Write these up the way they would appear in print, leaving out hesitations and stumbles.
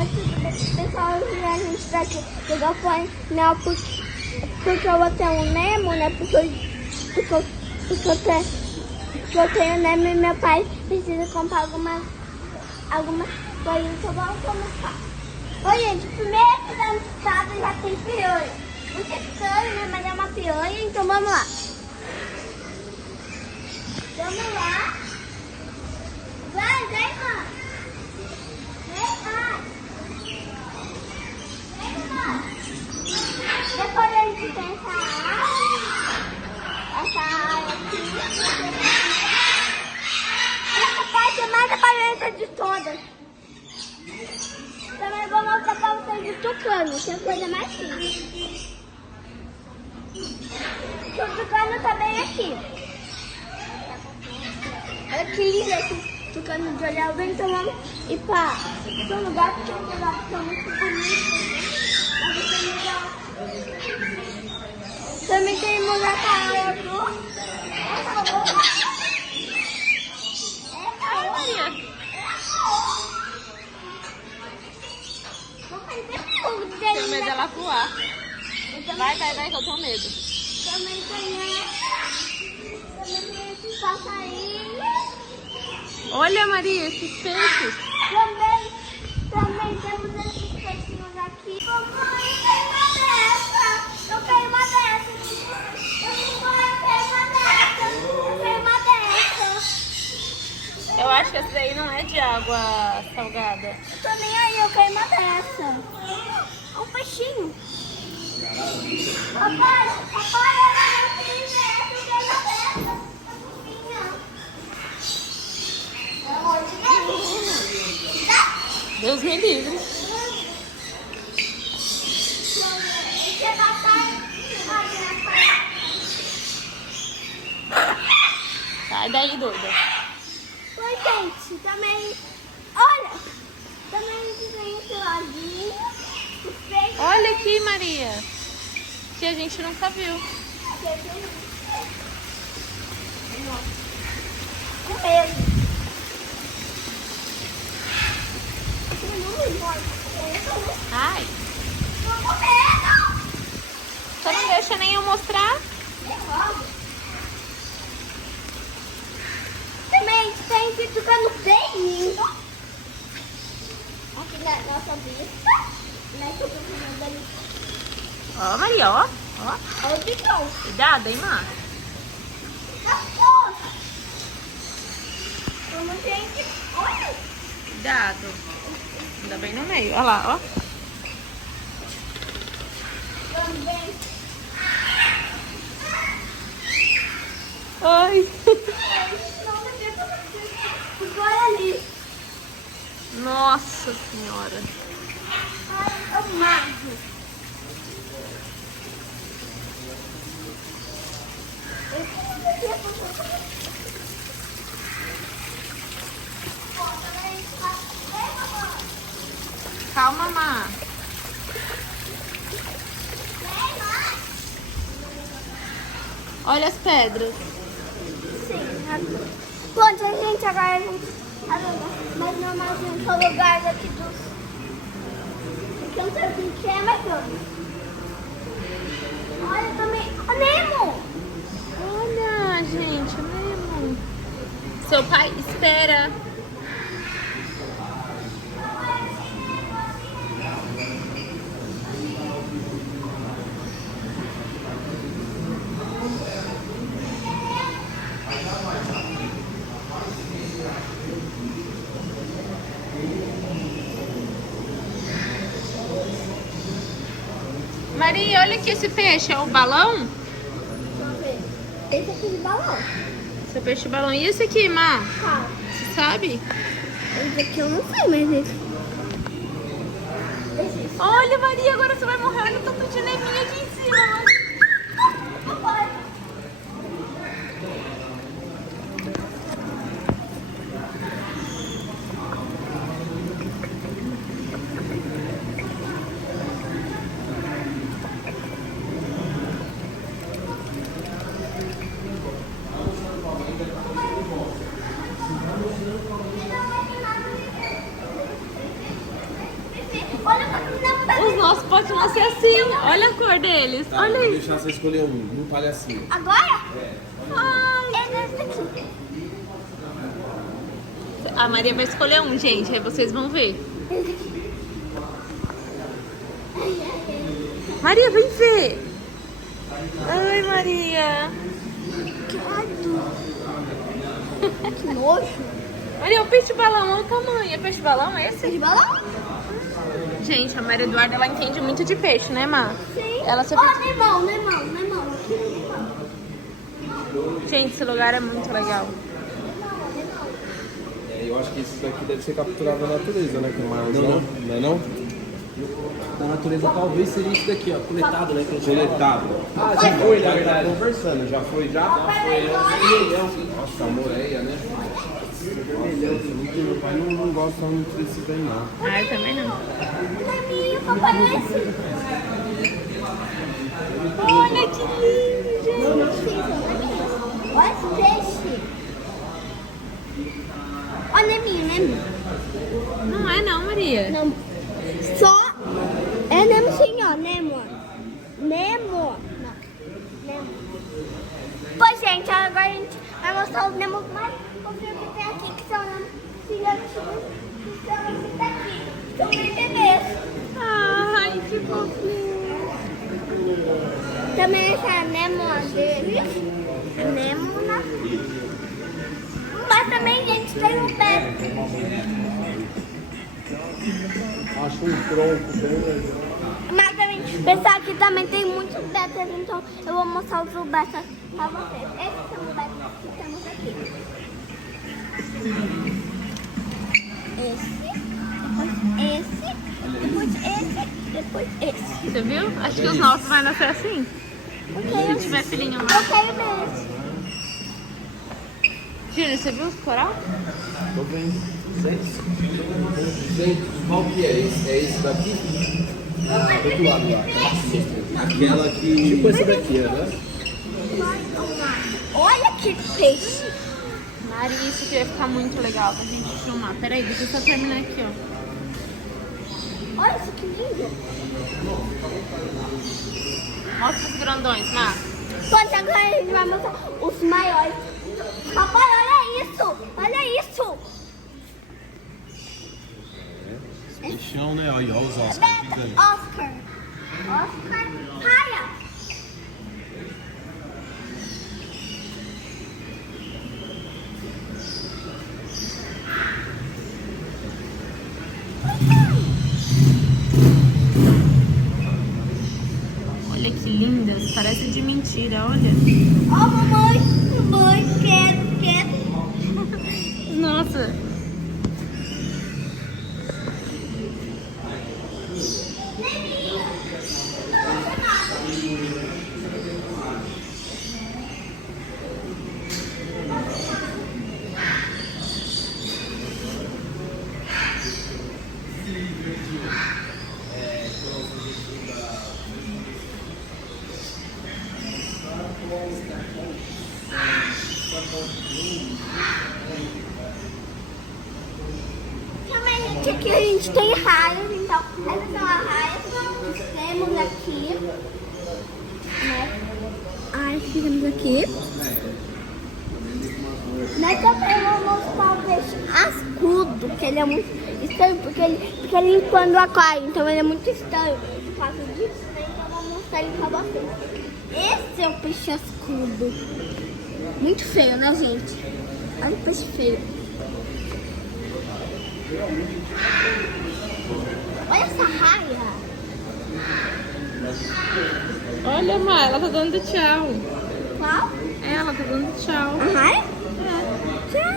Pessoal, a gente vai aqui jogar painel porque eu vou ter um Nemo, né? Porque eu tenho Nemo e meu pai precisa comprar algumas coisas, então vamos começar. Oi, gente, primeiro que da casa já tem piolho. Muito estranho, né? Mas é uma piolha, então vamos lá. Vamos lá. Vai, vem, mãe. Vem, pai. Vem, mãe. Depois a gente tem essa área aqui. Essa parte é mais aparente de todas. Também vou mostrar pra vocês o tucano, que é a coisa mais simples. O tucano também aqui. Olha que lindo esse tucano de olhar bem, então vamos ir para um lugar que eu gosto muito bonito. Também temos a cara do... Tenho medo dela voar. Vai, que eu tenho medo. Também tem esses passarinhos. Olha, Maria, esses peixes. Também temos esses peixinhos aqui. Mamãe, eu quero uma dessa. Eu quero uma dessa. Eu quero uma dessa. Eu acho que essa daí não é de água salgada. Eu tô nem aí, eu quero uma dessa. Um peixinho. Papai, eu não quero dessa. Eu quero uma dessa. Deus me livre. Sai daí, doida. Oi, gente, também, olha, também tem esse laguinho. Olha aqui, Maria, que a gente nunca viu. Com medo. Ai, Tô com medo. você não deixa nem eu mostrar? Também tem que ficar no bem lindo. Aqui na nossa vista. Né, que eu tô fazendo ali. Ó, Maria, ó. Olha o bicão. Cuidado, hein, Má. Como gente, olha. Cuidado. Ainda bem no meio. Olha lá, ó. Também. Ai. Agora ali. Nossa Senhora. Ai, o mago. Calma, Má. Olha as pedras. Sim, pronto, gente, agora a gente mais normalzinho são lugares aqui dos... Aqui eu não sei o que é, mas vamos. Olha também, o Nemo! Olha, gente, o Nemo. Seu pai espera. Maria, olha aqui esse peixe, é o balão? Vamos ver. Esse aqui de balão. Esse é peixe balão. E esse aqui, Má? Tá. Você sabe? Esse aqui eu não sei, mas esse... Olha, Maria, agora você vai morrer. Olha o tanto de nevinha aqui em cima, Má. Olha quanto não tá. Os nossos podem ser assim. Olha a cor deles. Tá, Olha vou isso. deixar você escolher um palhacinho. Agora? Ai. É desse aqui. A Maria vai escolher um, gente. Aí vocês vão ver. Esse aqui. Maria, vem ver. Ai, Maria. Que nojo. Maria, o peixe-balão, olha o tamanho. É peixe-balão esse? De balão? Gente, a Maria Eduarda, ela entende muito de peixe, né, Má? Sim. Ela sempre... Ó, limão. Gente, esse lugar é muito legal. É, eu acho que esse daqui deve ser capturado na natureza, né? Com marzão, não é não? Na natureza talvez seria isso daqui, ó, coletado, né? Que a gente Coletado. Ah, já foi, na verdade. Conversando, já foi já? Nossa, a moreia, né? Meu pai não gosta muito desse bem, não. Ah, eu também não. Caminho, papai, esse. Olha que lindo, gente. Olha esse peixe. Olha, Neminho. Não é não, Maria. Não. Só. É Nemo sim, ó. Nemo. Não. Nemo. Pois, gente, agora a gente vai mostrar os Nemos mais fofinhos que tem aqui, que são filhotinhos, que são esses daqui. São bebês. Ai, que fofinho. Também essa Nemo deles. A Nemona. Mas também, gente, tem um Beto. Acho um tronco bem legal. Mas também, pessoal, aqui também tem muitos betas, então eu vou mostrar os betas pra vocês. Esses são os betas que temos aqui. Depois esse. Você viu? Acho que os nossos vai nascer assim. Se a gente tiver filhinho lá. Eu quero ver esse. Júnior, você viu os coral? Tô vendo. Gente, qual que é esse? É esse daqui? do lado lá. Aquela que... Tipo esse daqui, né? Olha que peixe. Mari, isso aqui vai ficar muito legal pra gente filmar. Peraí, deixa eu só terminar aqui, ó. Olha isso que lindo. Mostra os grandões, Má. Pode, agora a gente vai mostrar os maiores. Papai, olha isso. Olha isso. Bichão, né? Olha os ossos Beta, gigantes. Oscar. Raia. Olha que lindas. Parece de mentira, olha. Ó, mamãe, quero. Nossa. Também, gente, aqui a gente tem raias, então essas são as raias que temos aqui. Né? Ai, ficamos aqui. Nós também vamos mostrar o peixe ascudo, que ele é muito estranho, porque ele fica limpando o aquário, então ele é muito estranho. Por causa disso, né? Então eu vou mostrar ele pra vocês. Esse é o peixe ascudo. Muito feio, né, gente? Olha o peixe feio. Olha essa raia. Olha, Má, ela tá dando tchau. Qual? Ela tá dando tchau. A raia? Tchau.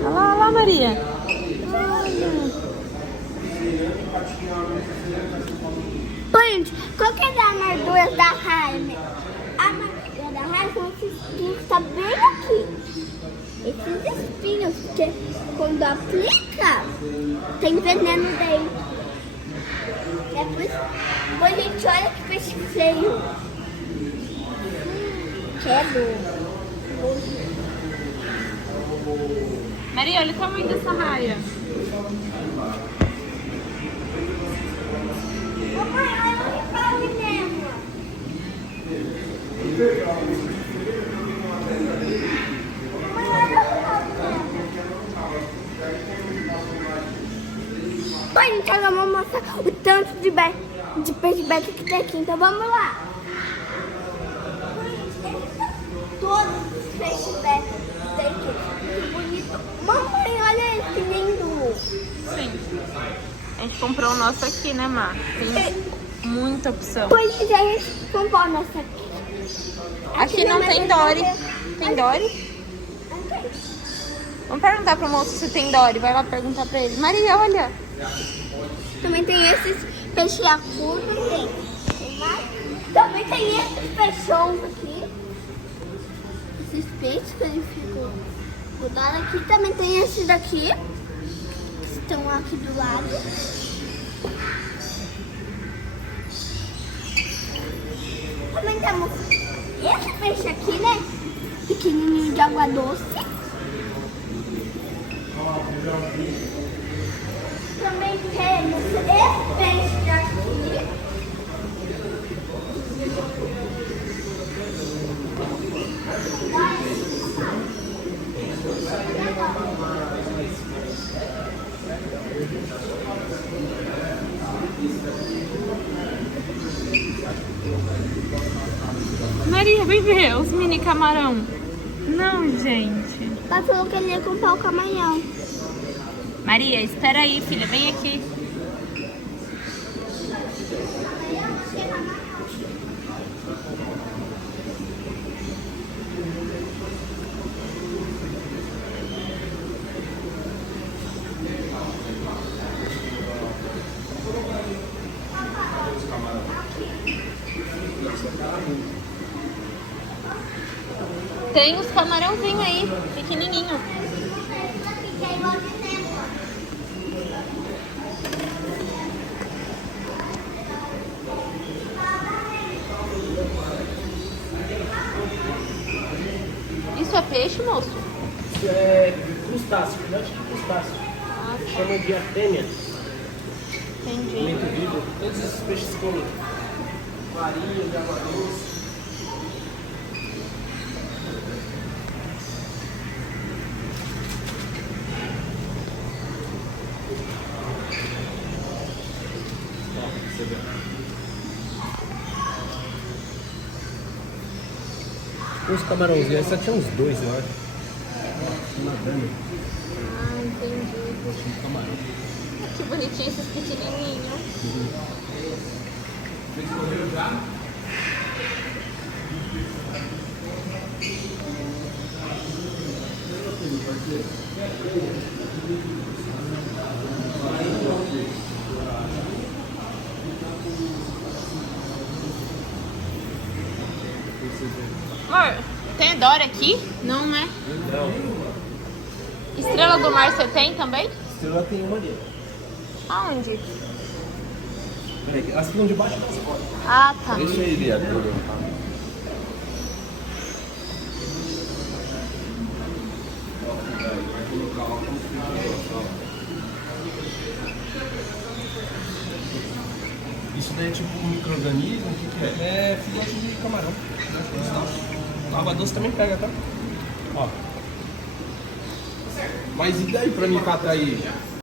Olha lá, Maria. Bom, gente, qual que é a armadura da raia, né? A armadura da raia são esses espinhos que estão bem aqui. Esses espinhos, porque quando aplica, tem veneno dentro. Depois, a gente olha que peixe feio. Quero. Maria, olha o tamanho dessa raia. Mamãe, olha o que faz mesmo. Pai, então vamos mostrar o tanto de peixe beta que tem aqui. Então vamos lá. Todos os peixes beta que tem aqui. Que bonito. Mamãe, olha esse lindo. Sim. A gente comprou o nosso aqui, né, Má? Tem muita opção. Pois a gente comprou a nossa aqui. Aqui não tem Dory. Tem Dory? Vamos perguntar pro moço se tem Dory. Vai lá perguntar pra ele. Maria, olha. Também tem esses peixes acudos, tem mais. Também tem esses peixões aqui. Esses peixes que eles ficam grudados aqui. Também tem esses daqui, que estão aqui do lado. Também temos esse peixe aqui, né? Pequenininho de água doce. Também temos esse peixe aqui. Maria, vem ver os mini camarão. Não, gente. Ela falou que ele ia comprar o camarão. Maria, espera aí, filha. Vem aqui. Tem os camarãozinhos aí, pequenininho. Isso é peixe, moço? Isso é crustáceo, filhote de crustáceo. Chama de artêmia. Entendi. Alimento vivo. Todos esses peixes comem farinha de água doce. Os camarãozinhos, essa tinha uns dois, eu acho. Nadando. Ah, entendi. Camarão. Que bonitinho esses pequenininhos. Amor, tem Dory aqui? Não, né? Não. Estrela do Mar você tem também? Estrela tem uma ali. Aonde? Peraí, elas ficam debaixo das cordas. Ah, tá. Deixa ele agora. Isso daí é tipo um micro-organismo? O que é? É filhote de camarão. Água doce também pega, tá? Ó. Mas e daí pra mim catar aí?